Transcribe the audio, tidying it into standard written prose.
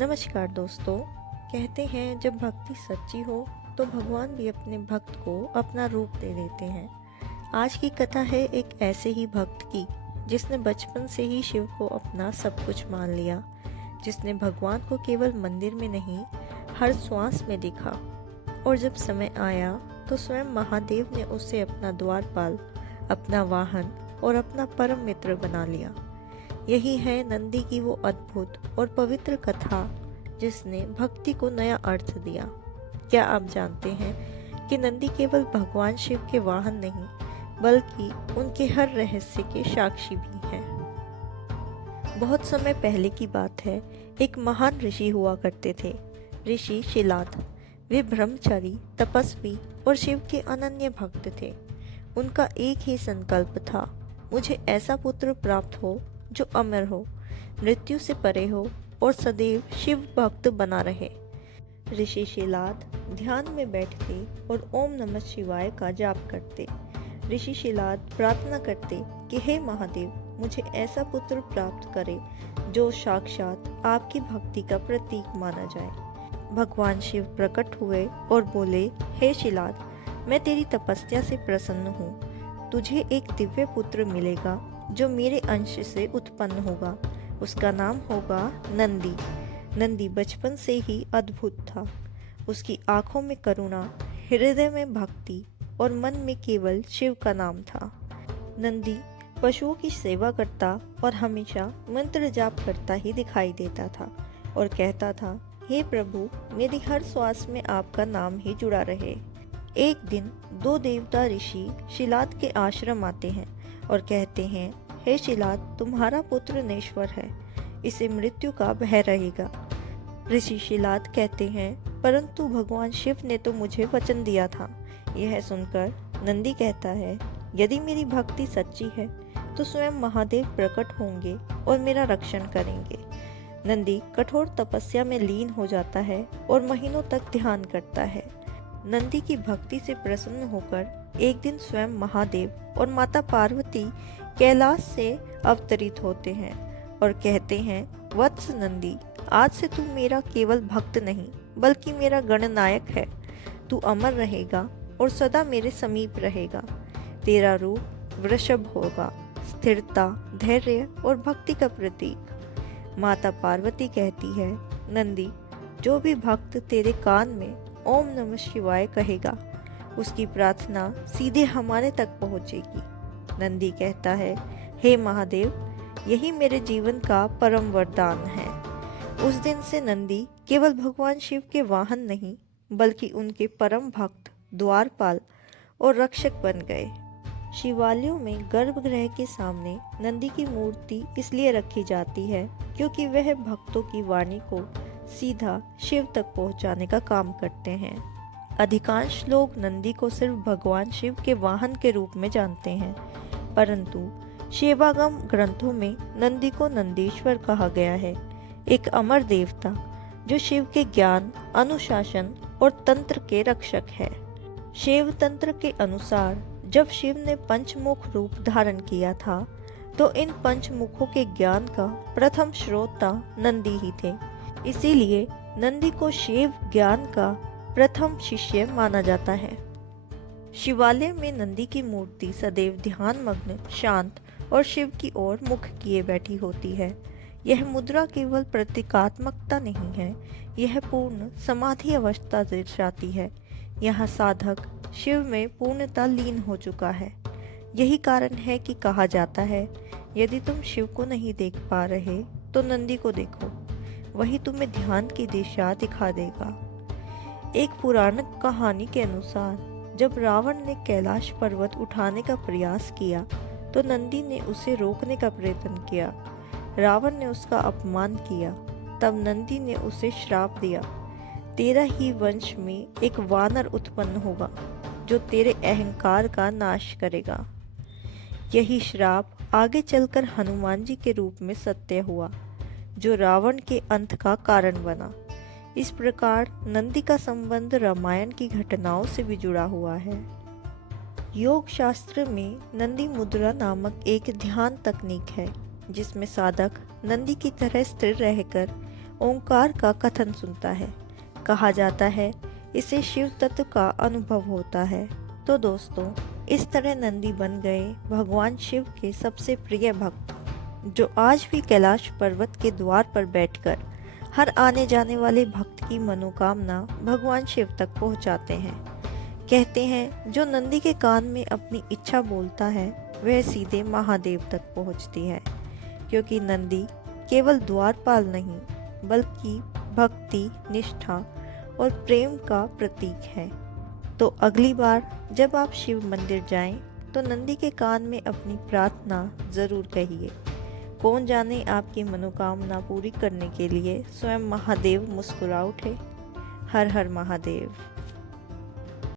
नमस्कार दोस्तों। कहते हैं जब भक्ति सच्ची हो तो भगवान भी अपने भक्त को अपना रूप दे देते हैं। आज की कथा है एक ऐसे ही भक्त की जिसने बचपन से ही शिव को अपना सब कुछ मान लिया, जिसने भगवान को केवल मंदिर में नहीं हर श्वास में देखा और जब समय आया तो स्वयं महादेव ने उसे अपना द्वारपाल, अपना वाहन और अपना परम मित्र बना लिया। यही है नंदी की वो अद्भुत और पवित्र कथा जिसने भक्ति को नया अर्थ दिया। क्या आप जानते हैं कि नंदी केवल भगवान शिव के वाहन नहीं बल्कि उनके हर रहस्य के साक्षी भी हैं। बहुत समय पहले की बात है, एक महान ऋषि हुआ करते थे, ऋषि शिलाद। वे ब्रह्मचारी, तपस्वी और शिव के अनन्य भक्त थे। उनका एक ही संकल्प था, मुझे ऐसा पुत्र प्राप्त हो जो अमर हो, मृत्यु से परे हो और सदैव शिव भक्त बना रहे। ऋषि शिलाद ध्यान में बैठते और ओम नमः शिवाय का जाप करते। ऋषि शिलाद प्रार्थना करते कि हे महादेव, मुझे ऐसा पुत्र प्राप्त करे जो साक्षात आपकी भक्ति का प्रतीक माना जाए। भगवान शिव प्रकट हुए और बोले, हे शिलाद, मैं तेरी तपस्या से प्रसन्न हूँ। तुझे एक दिव्य पुत्र मिलेगा जो मेरे अंश से उत्पन्न होगा। उसका नाम होगा नंदी। नंदी बचपन से ही अद्भुत था। उसकी आंखों में करुणा, हृदय में भक्ति और मन में केवल शिव का नाम था। नंदी पशुओं की सेवा करता और हमेशा मंत्र जाप करता ही दिखाई देता था और कहता था, हे प्रभु, मेरी हर श्वास में आपका नाम ही जुड़ा रहे। एक दिन दो देवता ऋषि शिलाद के आश्रम आते हैं और कहते हैं, हे शिलाद, तुम्हारा पुत्र नेश्वर है, इसे मृत्यु का भय रहेगा। ऋषि शिलाद कहते हैं, परंतु भगवान शिव ने तो मुझे वचन दिया था। यह सुनकर नंदी कहता है, यदि मेरी भक्ति सच्ची है तो स्वयं महादेव प्रकट होंगे और मेरा रक्षण करेंगे। नंदी कठोर तपस्या में लीन हो जाता है और महीनों तक ध्यान करता है। नंदी की भक्ति से प्रसन्न होकर एक दिन स्वयं महादेव और माता पार्वती कैलाश से अवतरित होते हैं और कहते हैं, वत्स नंदी, आज से तू मेरा केवल भक्त नहीं बल्कि मेरा गणनायक है। तू अमर रहेगा और सदा मेरे समीप रहेगा। तेरा रूप वृषभ होगा, स्थिरता, धैर्य और भक्ति का प्रतीक। माता पार्वती कहती है, नंदी, जो भी भक्त तेरे कान में ओम नमः शिवाय कहेगा उसकी प्रार्थना सीधे हमारे तक पहुंचेगी। नंदी कहता है, हे महादेव, यही मेरे जीवन का परम वरदान है। उस दिन से नंदी केवल भगवान शिव के वाहन नहीं बल्कि उनके परम भक्त, द्वारपाल और रक्षक बन गए। शिवालयों में गर्भगृह के सामने नंदी की मूर्ति इसलिए रखी जाती है क्योंकि वह भक्तों की वाणी को सीधा शिव तक पहुंचाने का काम करते हैं। अधिकांश लोग नंदी को सिर्फ भगवान शिव के वाहन के रूप में जानते हैं, परंतु शिवागम ग्रंथों में नंदी को नंदीश्वर कहा गया है, एक अमर देवता जो शिव के ज्ञान, अनुशासन और तंत्र के रक्षक है। शिव तंत्र के अनुसार जब शिव ने पंचमुख रूप धारण किया था तो इन पंचमुखों के ज्ञान का प्रथम श्रोता नंदी ही थे। इसीलिए नंदी को शिव ज्ञान का प्रथम शिष्य माना जाता है। शिवालय में नंदी की मूर्ति सदैव ध्यान मग्न, शांत और शिव की ओर मुख किए बैठी होती है। यह मुद्रा केवल प्रतीकात्मकता नहीं है, यह पूर्ण समाधि अवस्था दर्शाती है। यहाँ साधक शिव में पूर्णतः लीन हो चुका है। यही कारण है कि कहा जाता है, यदि तुम शिव को नहीं देख पा रहे तो नंदी को देखो, वही तुम्हें ध्यान की दिशा दिखा देगा। एक पुराण कहानी के अनुसार जब रावण ने कैलाश पर्वत उठाने का प्रयास किया तो नंदी ने उसे रोकने का प्रयत्न किया। रावण ने उसका अपमान किया। तब नंदी ने उसे श्राप दिया, तेरा ही वंश में एक वानर उत्पन्न होगा जो तेरे अहंकार का नाश करेगा। यही श्राप आगे चलकर हनुमान जी के रूप में सत्य हुआ, जो रावण के अंत का कारण बना। इस प्रकार नंदी का संबंध रामायण की घटनाओं से भी जुड़ा हुआ है। योग शास्त्र में नंदी मुद्रा नामक एक ध्यान तकनीक है जिसमें साधक नंदी की तरह स्थिर रहकर ओंकार का कथन सुनता है। कहा जाता है इसे शिव तत्व का अनुभव होता है। तो दोस्तों, इस तरह नंदी बन गए भगवान शिव के सबसे प्रिय भक्त, जो आज भी कैलाश पर्वत के द्वार पर बैठकर हर आने जाने वाले भक्त की मनोकामना भगवान शिव तक पहुंचाते हैं। कहते हैं जो नंदी के कान में अपनी इच्छा बोलता है वह सीधे महादेव तक पहुंचती है, क्योंकि नंदी केवल द्वारपाल नहीं बल्कि भक्ति, निष्ठा और प्रेम का प्रतीक है। तो अगली बार जब आप शिव मंदिर जाएं तो नंदी के कान में अपनी प्रार्थना ज़रूर कहिए। कौन जाने आपकी मनोकामना पूरी करने के लिए स्वयं महादेव मुस्कुरा उठे। हर हर महादेव।